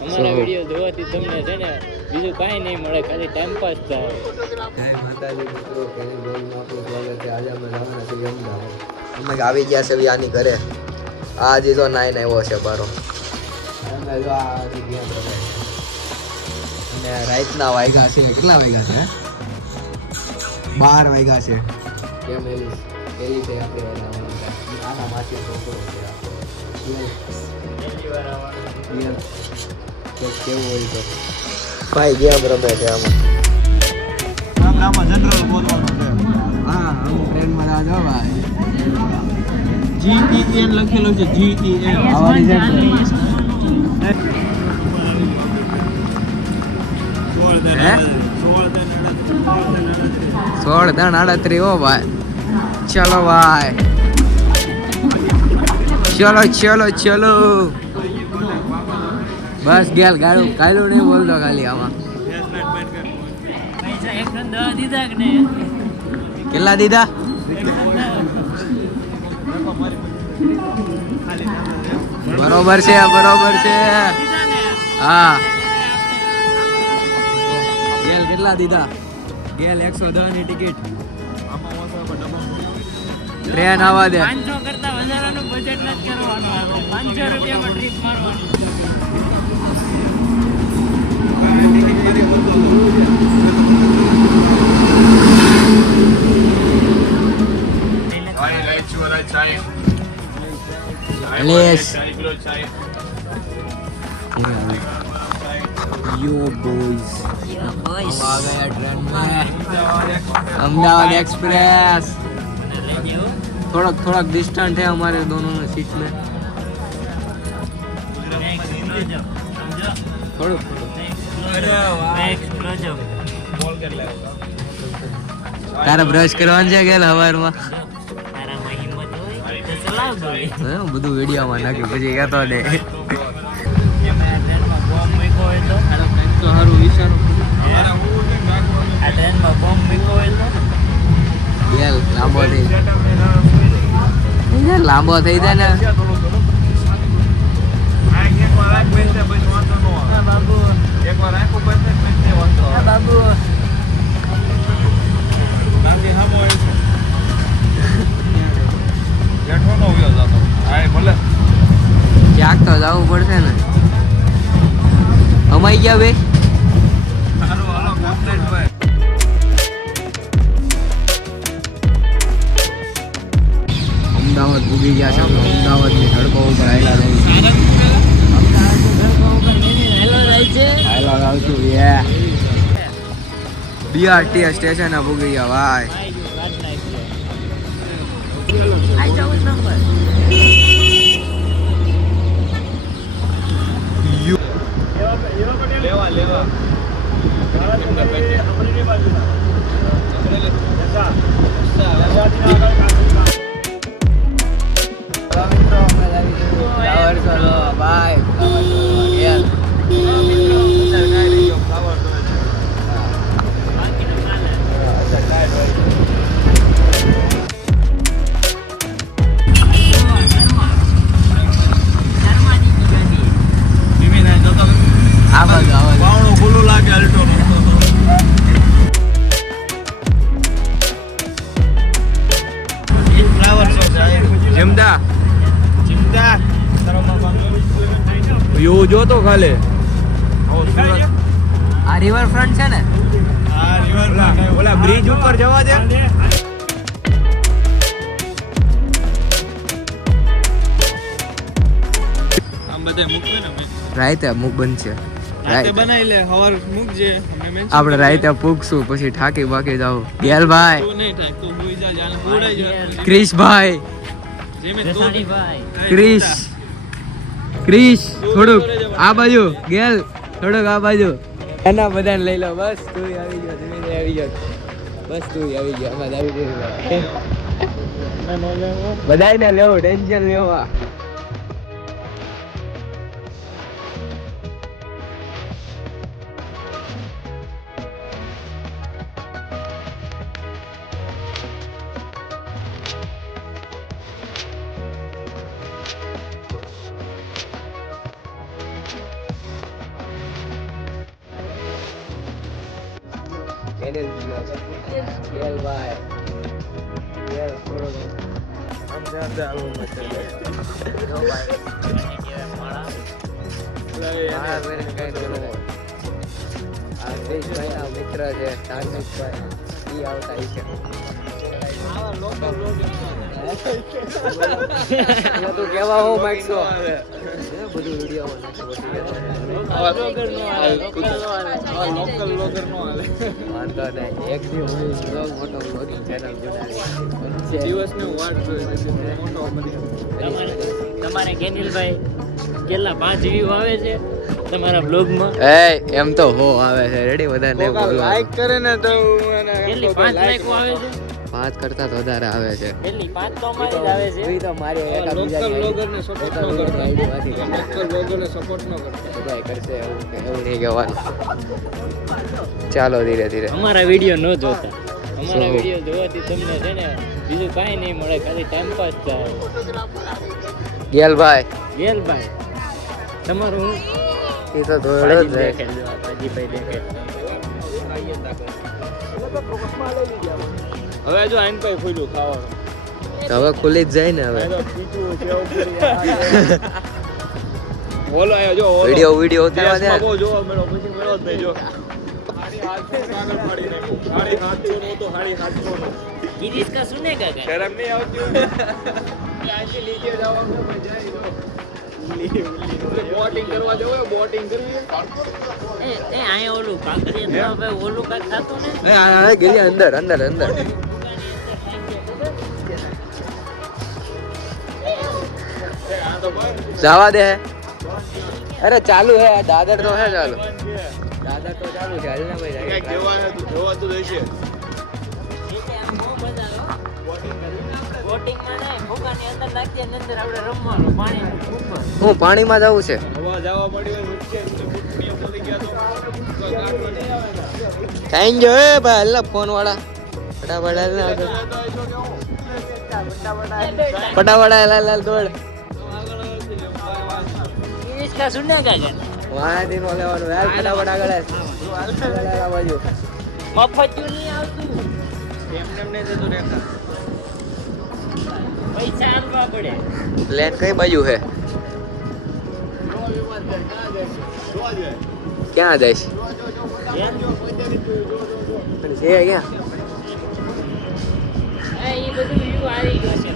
અમારા વિડીયો જોવાથી તમને છે ને બીજું કાંઈ નહીં મળે, ખાલી ટાઈમ પાસ થાય. જય માતાજી મિત્રો, કેની બ્લોગમાં આપણું સ્વાગત છે. આજે અમે જવાના છીએ અમદાવાદ. અમે આવી ગયા છે આની ઘરે. આજે તો નાઈ આવ્યો છે બારો. અમે જો આ ગયા પ્રમાણે અને રાતના વાગ્યા છે. કેટલા વાગ્યા છે? 12 વાગ્યા છે. કેમ એલી છે આપણે આના માસી છોકરો છે કેવું હોય તો ભાઈ ગેમ રમે છે આમાં જનરલ બોલવાનું છે. હા હું ટ્રેનમાં આ જો ભાઈ GEN લખેલું છે. GEN આવાની છે 16 હો ભાઈ. ચલો ભાઈ, ચલો ચલો ચલો. બસ ગેલ ગાળું નહીં બોલતો ખાલી આમાં. કેટલા દીધા? બરોબર છે બરોબર છે. હા ગેલ કેટલા દીધા? ગેલ 110 ની ટિકિટ. ટ્રેન આવવા દે. 500 કરતા વધારાનું બજેટ નથી કરવાનું. 500 રૂપિયામાં ટ્રીપ મારવાનું. यो बॉयज हम आ गए ट्रेन में. अहमदाबाद एक्सप्रेस. थोड़ा डिस्टेंट है हमारे दोनों में सीट में. તારે બ્રશ કરવાનું છે કે સવારમાં? બધું વિડીયોમાં નાખ્યું પછી કહેતો ને સારું વિચારું. આ ટ્રેનમાં બોમ્બ મૂક્યો હોય તો લાંબો થઈ જાય ને. બાબુ ક્યાંક તો જવું પડશે ને. અમાઈ ગયા ભાઈ. અમદાવાદ ભૂગી ગયા છે. અમદાવાદની સડકો ઉપર હાયલા આવશું. BRTS સ્ટેશન ભૂગી ગયા ભાઈ. જો તો ખાલે આ રિવર ફ્રન્ટ છે ને. ઓલા બ્રિજ ઉપર જવા દે. આમ બધે મૂકવે ને રાઈતે મૂક બનશે. રાઈતે બનાવી લે હવાર મૂકજે. આપણે રાઈતે પૂગશું પછી ઠાકી બાકી જાવ. ગેલ ભાઈ તું નહીં ઠાક તું ભૂઈ જા જાન પૂરાઈ જા. ક્રિશ ભાઈ ક્રિશ થોડુંક આ બાજુ. ગેલ થોડુંક આ બાજુ. એના બધાને લઈ લો. બસ તું આવી ગયો. ધીમે આવી ગયો. બસ તું આવી ગયો. આમાં આવી ગયો. બધાને લેવો ટેન્શન લેવા. ફાઇનલ ગેલ ભાઈ ગેલ થોડો આમ જાન દે આલો મત જો ભાઈ હા મેરે કઈ દો આ દેશ ભાઈ ના મિત્ર છે ધાર્મિકભાઈ ઈ આવતા છે આવા લોકલ તું કેવા હો માગશો બધું વિડીયોમાં નાખો લોકલ બ્લોગર નો હાલે વાંધો નહીં એક દી હું બ્લોગ મોટો બ્લોગિંગ ચેનલ બનાવી દિવસને વાટ જોઈ મોટો તમારે કેનિલભાઈ કેટલા 5 વ્યૂ આવે છે તમારા બ્લોગમાં એમ તો હો આવે છે રેડી વધારે નહીં બોલો લાઈક કરે ને તો કેટલી 5 લાઈકો આવે છે 5 કરતા તો વધારે આવે છે કેટલી 5 તો અમારી જ આવે છે ઈ તો મારી એકા બીજા બ્લોગર ને સપોર્ટ ન કરતા લોકલ બ્લોગર ને સપોર્ટ ન કરતા બધા કરશે એવું નહીં કહેવાનું ચાલો ધીરે ધીરે અમારા વિડિયો ન જોતા અમારા વિડિયો જોવાથી તમને છે ને બીજું કાઈ નહીં મળે ખાલી ટાઈમ પાસ થાય ગેલભાઈ તમારું એ તો ધોળો જ છે હવે જો આઈન પાઈ ખોલ્યું ખાવાનું તો હવે ખુલી જ જાય ને હવે બોલો આયો જો વિડિયો ઉતારવા દે બહુ જોવા મળ્યો પછી મળ્યો જ નહીં જો હાડી હાથ કાગળ ફાડી નાખ્યો હાડી હાથ નો તો હાડી હાથ નો ये इसका सुनेगा क्या શરમ નહીં આવતી આજી લીજે જવાનું મજા આવી બોટિંગ કરવા જવો બોટિંગ કરવી એ આયા ઓલું કાંકરિયા તો હવે ઓલું કાક થાતો ને એ ગેલી અંદર જવા દે અરે ચાલુ હે દાદર તો હે ચાલુ દાદર તો ચાલુ છે હાલ ને ભાઈ કઈક જોવાતું રહેશે બોટિંગ માં નહીં ફોકાની અંદર નાખી અંદર આપણે રમવાનું પાણી ઉપર હું પાણીમાં જવું છે હવા જવા મળી હોય વચ્ચે બુટણીઓ બોલી ગયા તો ગાડવા નહીં આવે ને થેન્ક યુ એ ભાઈ અલ્લા ફોન વાળા ફટાફટ હાલ ને આગળ ફટાફટ હાલ દોડ इसका सुनेगा क्या વાંથી નો લેવાનું હાલ ફટાફટ આગળ હાલ બાજુ મફત જો નહીં આવતું એમને એમને જતો રહેતા પૈસા આપવા પડે પ્લેન કઈ બાજુ હે ક્યાં જઈશ છે ક્યાં એ બધું વ્યૂ આવી ગયો છે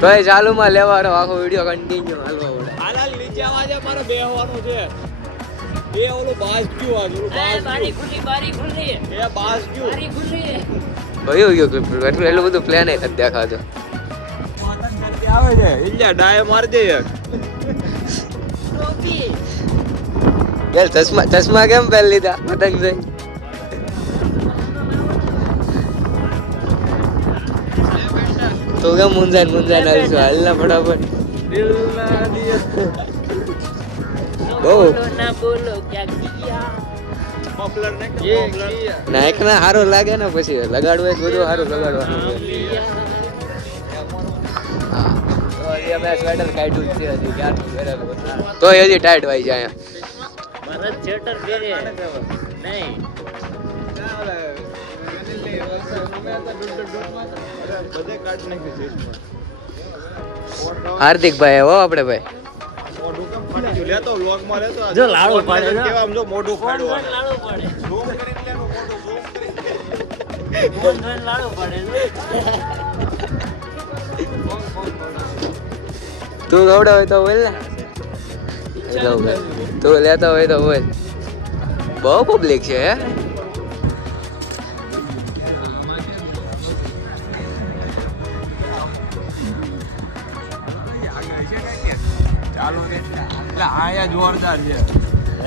તો એ ચાલુમાં લેવાનો આખો વિડીયો કન્ટિન્યુ હાલવા પડે હાલ નીચે આવા છે મારે બેહવાનું છે એ ઓલું બાસ ગયું આ ઓલું બાસ બારી ખુલ્લી એ બાસ ગયું બારી ખુલ્લી ગયું એટલું બધું પ્લેન નથી દેખાતો આવે છે ઇલ્યા ડાય માર દે એક ટોપી યાર ચશ્મા કેમ પહેરી લીધા પતંગ જઈ તો કેમ મુંજાન આવીશું હાલ ના ફટાફટ દિલ ના દિયા બહુ ના બોલો ક્યાં કિયા પોપ્યુલર ને પોપ્યુલર નાયક ના સારું લાગે ને પછી લગાડવું એક બધું સારું લગાડવાનું હા તો એ મેં સ્વેટર કાઢ્યું છે હજી ક્યારનું પહેરેલું તો હજી ટાઈટ વાઈ જાય ભરત સ્વેટર પહેરે નહીં બધે કાઢ નાખી છે હાર્દિકભાઈ હો આપણે ભાઈ મોઢું કેમ ફાટી ગયું લેતો વ્લોગ માં લેતો જો લાડુ પાડે છે. કેવા આમ જો મોઢું ફાડ્યું લાડુ પડે ઝૂમ કરીને લેનું મોઢું ઝૂમ કરીને લાડુ પડે તું ગવડા હોય તો બોલ ને તું લેતો હોય તો બોલ બહુ પબ્લિક છે હે ચાલુ કે એટલે આયા જોરદાર છે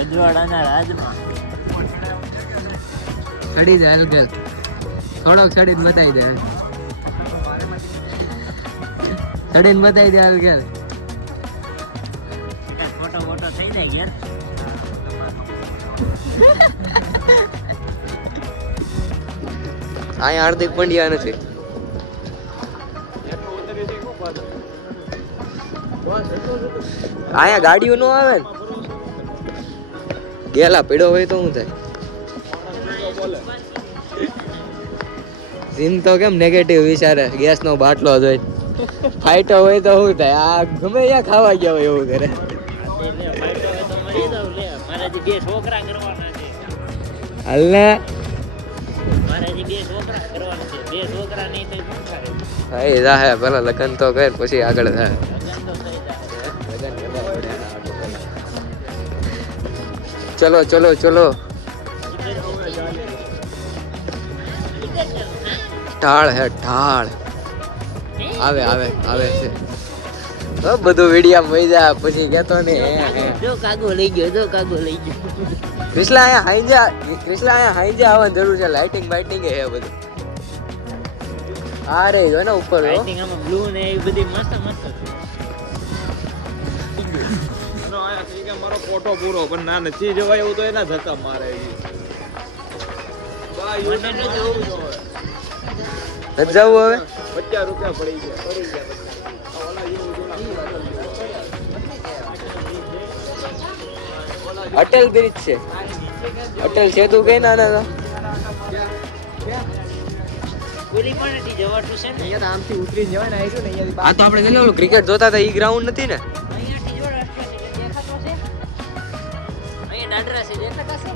રજવાડાના રાજમાં ચડી જાય હલગલ થોડોક ચડીને બતાવી દે ચડીને બતાવી દે હલગલ મોટો થઈ જાય ઘેર અહીંયા હાર્દિક પંડ્યા નથી અહીંયા ગાડીઓ નો આવે ને ગેલા પીડો હોય તો શું થાય બોલે જીમ તો કેમ નેગેટિવ વિચારે ગેસ નો બાટલો જોઈ ફાઈટો હોય તો શું થાય આ ગમે ત્યાં ખાવા ગયા હોય એવું કરે એટલે ફાઈટો હોય તો મરી જાવ લે મારે હજી 2 છોકરા કરવાના છે હાલ ને મારે હજી 2 છોકરા કરવાના છે 2 છોકરા નહીં તો શું થાય ભાઈ જાહે પેલા લગ્ન તો કર પછી આગળ થાય લગન તો થઈ જાય ચલો ચલો ચલો ઢાળ હે ઢાળ આવે આવે આવે છે તો બધું વિડીયો મળી જાય પછી કેતો ને જો કાગો લઈ ગયો ક્રિષ્લા અહીંયા હાઈજા આવવાની જરૂર છે લાઇટિંગ બાઇટિંગ હે બધું આ રે જો ને ઉપર હો લાઇટિંગ આમાં બ્લુ ને એ બધી મસ્ત મસ્ત છે મારો ફોટો પૂરો પણ ના નથી જવાય એવું તો એના ધક્કા મારે મને ન જવું નથી જવું હવે ₹50 પડી ગયા અટલ બ્રિજ છે અટલ સેતુ કઈ ના પૂરી પણ જવાતું છે ને અહીંયા આમથી ઉતરી જવાય ને આવીશું ને અહીંયા આ તો આપણે ગયેલો ક્રિકેટ જોતા હતા ઈ ગ્રાઉન્ડ નથી ને અહીંયાથી જોડે દેખાતો છે અહીંયા દાદરા છે દેખાતા છે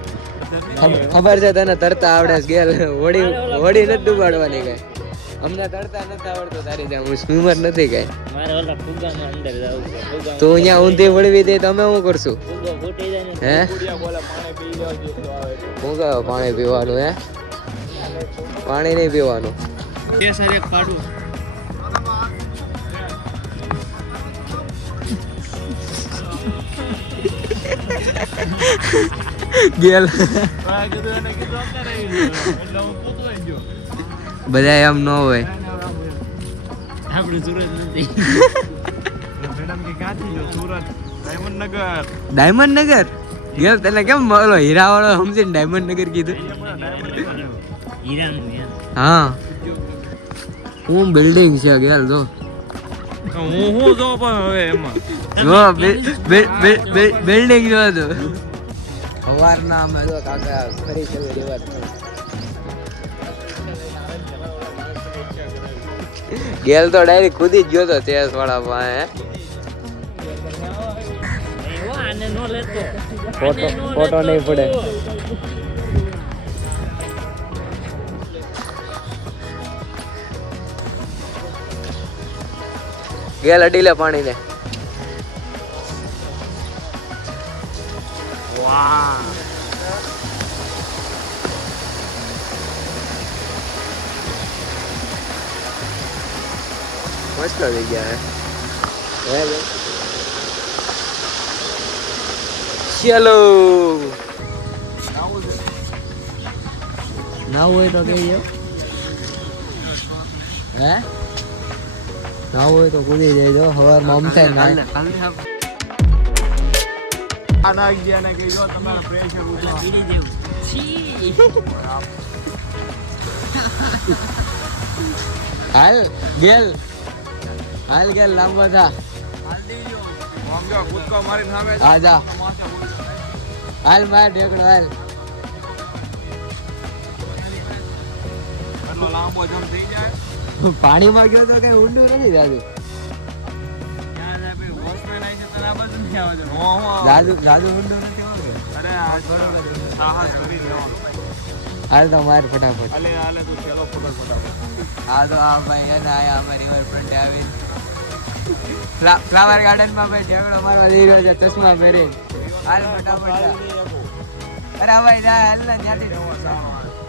ખબર છે તને તરતા આવડે છે ગેલ હોડી નથી ડૂબાડવાની કઈ અમને તરતા નથી આવડતો તારી જેમ હું સ્વિમર નથી કઈ મારે ઓલા ફુગામાં અંદર જાવું છે ફુગા તું અહીંયા ઊંધી વળવી દે તમે શું કરશું ફુગો ફૂટી જાય ને હે કુડિયા બોલે પાણી પી લેવા જેટલો આવે શું કહો પાણી પીવાનું હે પાણી નહીં પીવાનું એ સારે પાડું ગેલ બધા એમ ન હોય આપણે સુરત નથી મેડમ કે ક્યાંથી જો સુરત ડાયમંડનગર ડાયમંડ નગર ગેલ તને કેમ ઓલો હીરા વાળો સમજીને ડાયમંડ નગર કીધું હીરાનું યાર હા હું બિલ્ડિંગ છે ગેલ જો હું જો પણ હવે એમાં જો બિલ્ડિંગ જો તો સવારના અમે જો કાકા ફરી ચલી રેવા ગેલ તો ડાયરેક્ટ કૂદી જ ગયો તો ચેસ વાળા પાસે એવો આને નો લેતો ફોટો નહીં પડે ગેલ અડી લે પાણી ને વાહ મસ્ત જગ્યા હે ચલો નાવું હોય તો કહીએ હે નાવું હોય તો કૂદી જઈજો સવારમાં અમથાય ના આના ગયા ને કે જો તમારા પ્રેશર ઓલા પીડી જેવું છી હાલ ગેલ લાંબો થા આમ જો કૂદકો મારીને સામે આ જા હાલ માર ઢેકડો હાલ એટલો લાંબો જમ થઈ જાય પાણીમાં ગયો તો કઈ ઊંડું નથી જાજુ ત્યાં જાય ભાઈ વોચમેન આવી છે તને આ બાજુ નહીં આવજો જાજુ ઊંડું નથી હોતું અરે આ સાહસ કરી લેવાનું હાલ તો માર ફટાફટ હાલે તું ચલો ફટાફટ આ તો આ ભાઈ એને આયા અમે રિવર ફ્રન્ટ આવી ફ્લાવર ગાર્ડન માં ભાઈ ઢેકડો મારવા જઈ રહ્યો છે ચશ્મા પહેરી હાલ ફટાફટ જા. અરે ભાઈ જા હાલ ને ત્યાંથી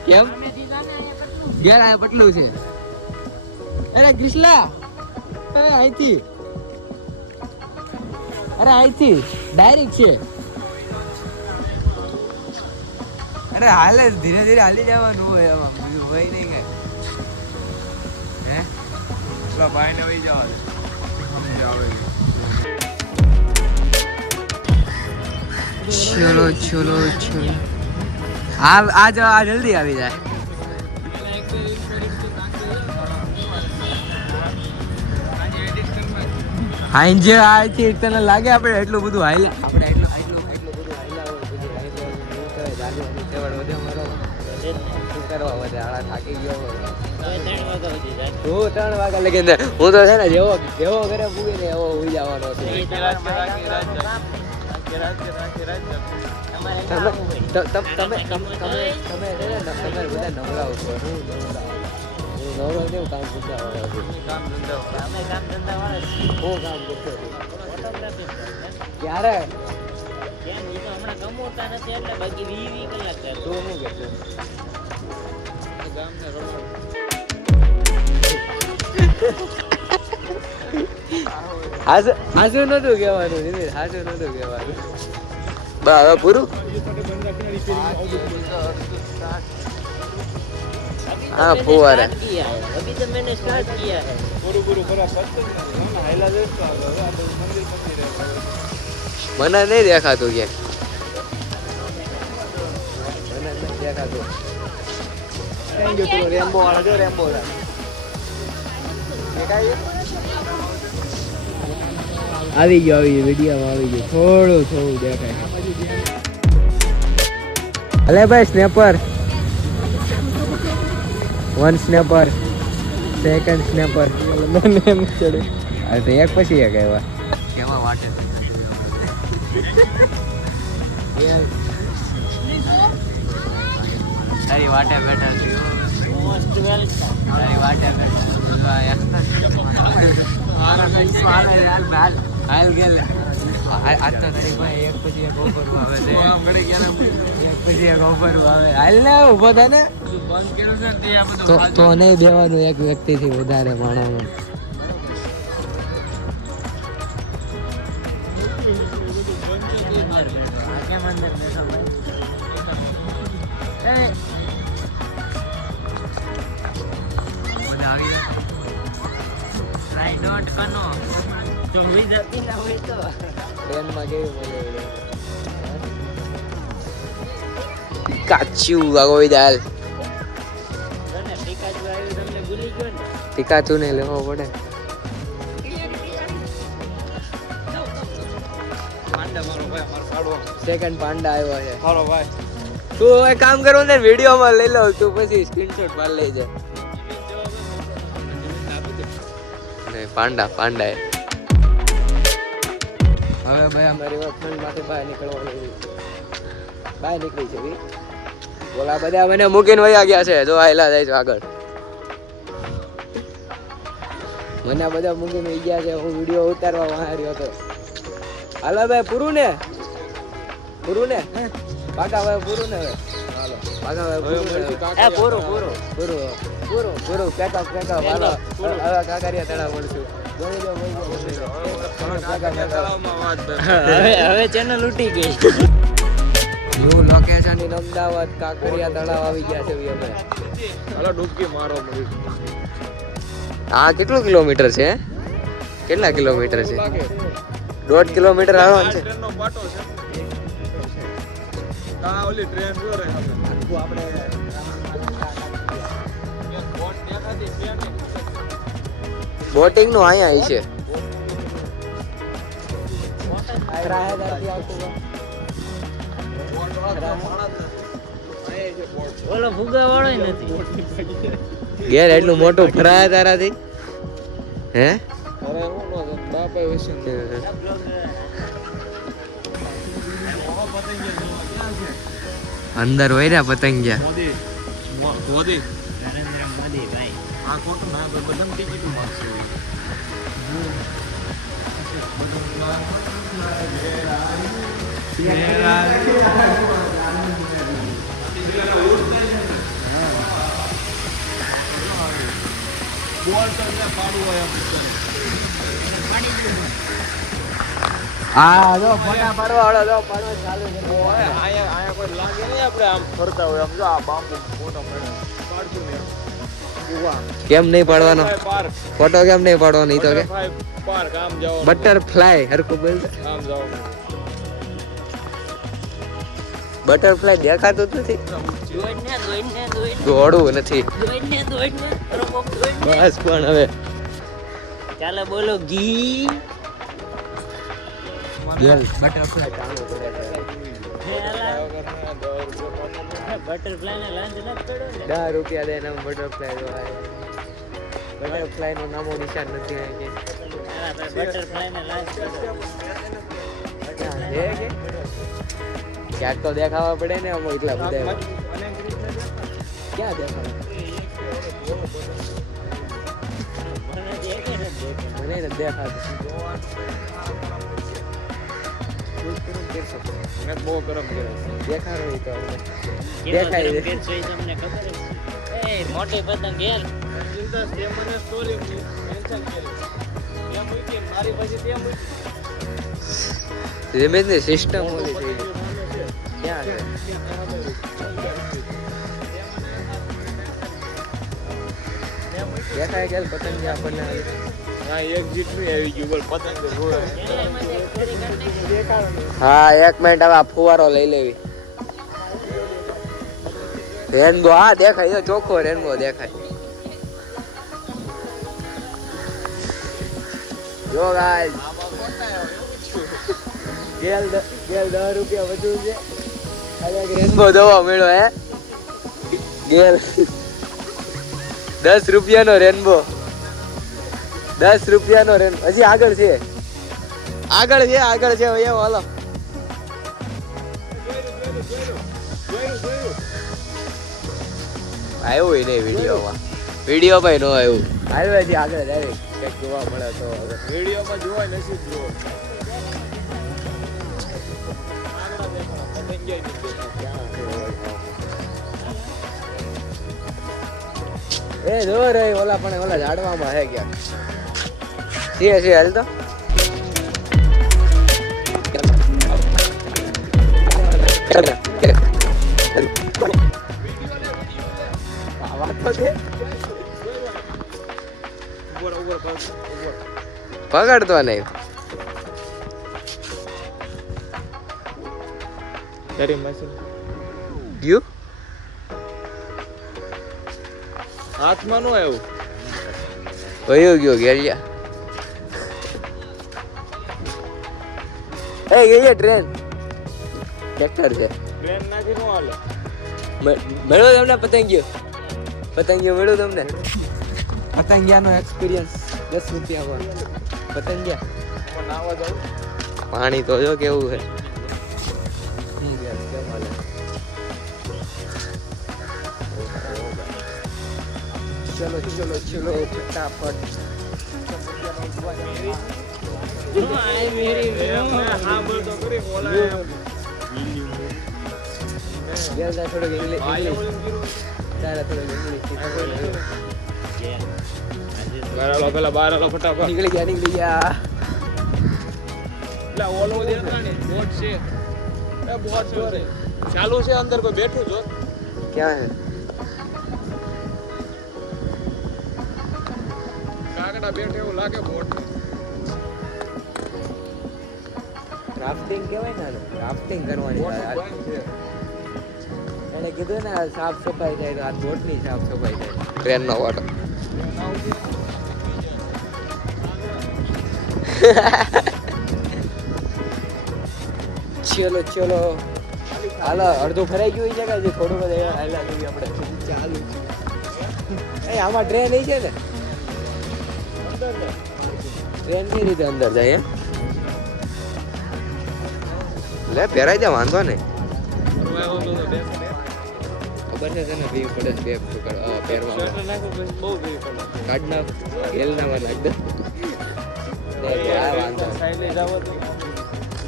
કેમ ઘેર આ પટલું છે અરે ગિસલા અરે અહીંથી ડાયરેક્ટ છે અરે હાલે ધીરે ધીરે હાલી જવાનું હોય એમાં બીજું હોય નહીં કઈ હે પેલા ભાઈને વહી જવા દે. સમજાવે ચલો આ જલ્દી આવી જાય હાંજે આ છે તને લાગે આપણે એટલું બધું હાલ્યા આપણે એટલું બધું હાલ્યા હોય બધું હાલ્યા હોય બધું રાજો તેવડ વધે મારો છે જ ને. શું કરવા વધે આળા થાકી ગયો હવે 3 વાગ્યા સુધી જાય. હું 3 વાગ્યા લગી ને હું તો છે ને જેવો ઘરે પૂગી ને એવો ઉઈ જવાનો હતો એ તમારે તમે કામ હોય. તમે છે ને તમે બધા નવરાવ છો હું નવરો કેવું કામ કરતા વાળો છું અમે કામ ધંધા વાળા છીએ. હું કામ કરતો હતો ફોટોગ્રાફી ક્યારે કેમ એ તો હમણાં કમાતા નથી એટલે બાકી 20 કલાક કરે. તું શું કરતો હાજુ નતું કહેવાનું નિમિત હાજુ નતું કહેવાનું બા હવે પૂરું हाँ, मैंने फुवारा। स्टार्ट किया है अभी तो मैंने स्टार्ट किया है મને નહીં દેખાતું ક્યાંક મને નહીં દેખાતું રેમ્બો વાળા જો રેમ્બો આવી ગયો વિડીયોમાં આવી ગયો થોડું દેખાય અલે ભાઈ સ્નેપર 1 સ્નેપર 2nd સ્નેપર મને એમ ચડે આ તો એક પછી એક આવ્યા કેવા વાટે તારી વાટે બેઠા છું મોસ્ટ વેલકમ. તારી વાટે બેઠા હાલ ગેલ આજ તો તારી ભાઈ એક પછી એક ઓફર આવે છે એક પછી એક ઓફર આવે હાલ ને ઉભો થા ને તો નહીં દેવાનું એક વ્યક્તિથી વધારે માણસ I don't know. તો હું જતી ના હોય તો ટ્રેનમાં કેવી મજા આવે પિકાચુ આગોઈ દાલ તને પિકાચુ આવ્યું તમને ભૂલી ગયો ને. પિકાચુ ને લેવો પડે સેકન્ડ પાંડા આવ્યો છે હાલો ભાઈ તું એક કામ કરો ને વિડીયોમાં લઈ લો તું પછી સ્ક્રીનશોટ માર લઈ જા નહીં પાંડા હે હવે ભાઈ અમારી ફ્રેન્ડ માંથી બહાર નીકળવાની બહાર નીકળી છે ભઈ બોલા બધા મને મૂકીને વયા ગયા છે જો આયલા જાય છે આગળ મને બધા મૂકીને વહી ગયા છે હું વિડીયો ઉતારવા વાહર્યો હતો હાલો ભાઈ પૂરું ને પાકા ભાઈ પૂરું ને હવે હાલો પાકા ભાઈ પૂરું એ પૂરું પેકઅપ હાલો હવે કાકારિયા તળાવ મળશું હવે ચેનલ ઉઠી ગઈ. New location in Ahmedabad Kankaria તળાવ આવી ગયા છે અમે હાલો ડૂબકી મારો મળી આ કેટલું કિલોમીટર છે કેટલા કિલોમીટર છે 1.5 કિલોમીટર આવવાનું છે ટ્રેનનો પાટો છે આ ઓલી ટ્રેન જો રે આપણે બોટ દેખાતી ટ્રેન બોટિંગ નું અહીંયા છે ઓલો ફુગા વાળો નથી. ઘેર એટલું મોટું ફરાય તારાથી હે અરે હું નો બાપા વિશે અંદર હોય રહ્યા પતંગિયા મોદી નરેન્દ્ર મોદી ભાઈ આ કોટ ના બધા ટિકિટ મારશે હા જો ફોટા પાડવા વાળો જો પાડવા ચાલુ છે આયા કોઈ લાગે નહીં આપણે આમ ફરતા હોય આમ જો આ બાંબુ ફોટો પાડશું ને કેમ નહીં પાડવાનો પાર્ક ફોટો કેમ નહીં પાડવાનો ઈ તો કે પાર્ક આમ જાઓ બટરફ્લાય હરખું બોલ આમ જાઓ બટરફ્લાય દેખાતું જ નથી દોડને દોડવું નથી પ્રમોક દોડને. બસ પણ હવે ચાલો બોલો ઘી ગેલ બટરફ્લાય ચાલુ કરે છે બટરફ્લાય ને લંચ ન પડ્યો ને 10 રૂપિયા દે નામ બટરફ્લાય જોવાય બટરફ્લાય નું નામો નિશાન નથી અહીં બટરફ્લાય ને લંચ કે ક્યાંક તો દેખાવા પડે ને અમો એટલા બધા ક્યાં દેખાવા મને નથી દેખાતું બહુ ગરમ કરે દેખાડો ઈ તો અમને. દેખાય દેખાય છે તમને ખબર છે એ મોટી પતંગ ગેલ ચિંતા તે મને સ્ટોરી કેન્સલ કરી ત્યાં મૂકી મારી પછી ત્યાં મૂકી રેમેજની સિસ્ટમ ઓલી થઈ ગઈ. ક્યાં છે દેખાય ગયેલ પતંગ આપણને હા એક જેટલું આવી ગયું બોલ પતંગ હા 1 મિનિટ હવે આ ફુવારો લઈ લેવી રેનબો હા દેખાય જો ચોખ્ખો રેનબો દેખાય જો ગાઈસ ગેલ 10 રૂપિયા વધુ છે આજે રેનબો દવા મળ્યો હે ગેલ 10 રૂપિયાનો રેનબો 10 રૂપિયાનો રેન હજી આગળ છે ભાઈ હાલો આવ્યું હોય નહીં વિડીયો ભાઈ નો આવ્યું હજી આગળ ડાયરેક્ટ કંઈક જોવા મળે તો વિડીયોમાં જોવાય નથી જોવો એ જો રે ઓલા પણ ઓલા ઝાડવામાં હે ગયા છે હાલ તો પકડતો નહીં તારી મશીન ગયું હાથમાં નો આવ્યું વયો ગયો ગેલિયા એ ગઈ ટ્રેન ટ્રેક્ટર છે ટ્રેન નાખી નો હાલે મળ્યો તમને પતંગિયો મળ્યો તમને પતંગિયાનો એક્સપિરિયન્સ 10 રૂપિયામાં પતંગિયા નાવા જાવ પાણી તો જો કેવું છે ચલો ફટાફટ હા બોલ તો કરી બોલાય ગેલદા થોડોક ઇંગ્લિશ તારા થોડોક ઇંગ્લિશ પેલા બહાર આલો ફટાફટ નીકળી ગયા એટલે ઓલો દેખાણી બોટ છે એ બોટ છે ચાલુ છે અંદર કોઈ બેઠું જો ક્યાં હે કાકડા બેઠે એવું લાગે બોટ રાફ્ટિંગ કહેવાય ને રાફ્ટિંગ કરવાની એને કીધું ને સાફ સફાઈ થાય તો આ બોટની સાફ સફાઈ થાય ટ્રેનનો વાટો ચલો હાલો અડધું ફરાઈ ગયું છે કે હજી થોડું બધું હાલ્યા કરી આપણે ચાલુ એ આમાં ટ્રેન નહીં છે ને ટ્રેન કઈ રીતે અંદર જાય એમ લે પહેરાઈ જા વાંધો નહીં ખબર છે તને ભીવ પડે છે પહેરવા બહુ ભીડ પડે કાઢ નાખ એલનામાં નાખ દે વાંધો સાઈડે જાવ તો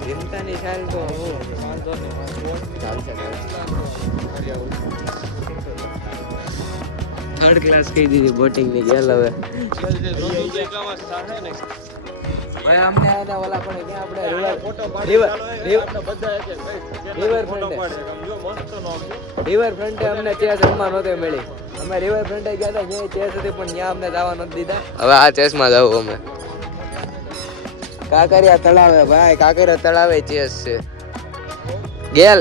ચિંતાની સાલ તો થર્ડ ક્લાસ કહી દીધી બોટિંગ ની ગેલ હવે ભાઈ અમને હતા ઓલા પણ ક્યાં આપણે રિવર ફ્રન્ટે અમને ચેસ રમવા નહોતી મળી અમે રિવર ફ્રન્ટે ગયા હતા ત્યાં ચેસ હતી પણ ત્યાં અમને જવા નથી દીધા હવે આ ચેસમાં જવું અમે કાંકરિયા તળાવે ભાઈ કાંકરિયા તળાવે ચેસ છે ગેલ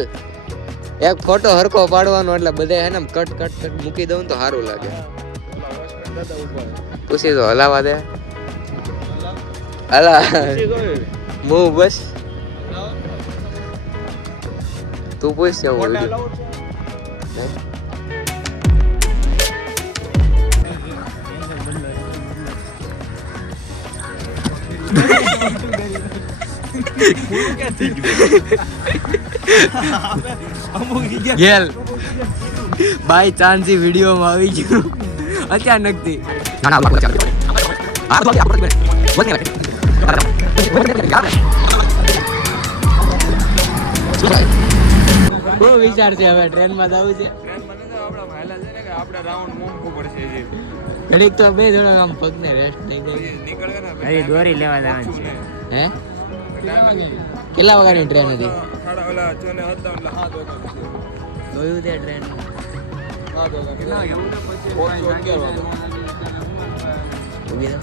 એક ફોટો હરખો પાડવાનો એટલે બધે હે ને કટ મૂકી દઉં તો સારું લાગે પૂછી તો હલાવા દે હલા મૂવ બસ તું પૂછ છે હું ગેલ બાય ચાન્સ વિડીયોમાં આવી ગયું અચાનકથી બહુ વિચાર છે હવે ટ્રેનમાં જવું છે ઘડીક તો બે થોડા આમ પગને રેસ્ટ થઈ જાય હજી દોરી લેવા જવાનું છે હે કેટલા વાગ્યાની ટ્રેન હતી જોયું તે ટ્રેન ઉભી રહો.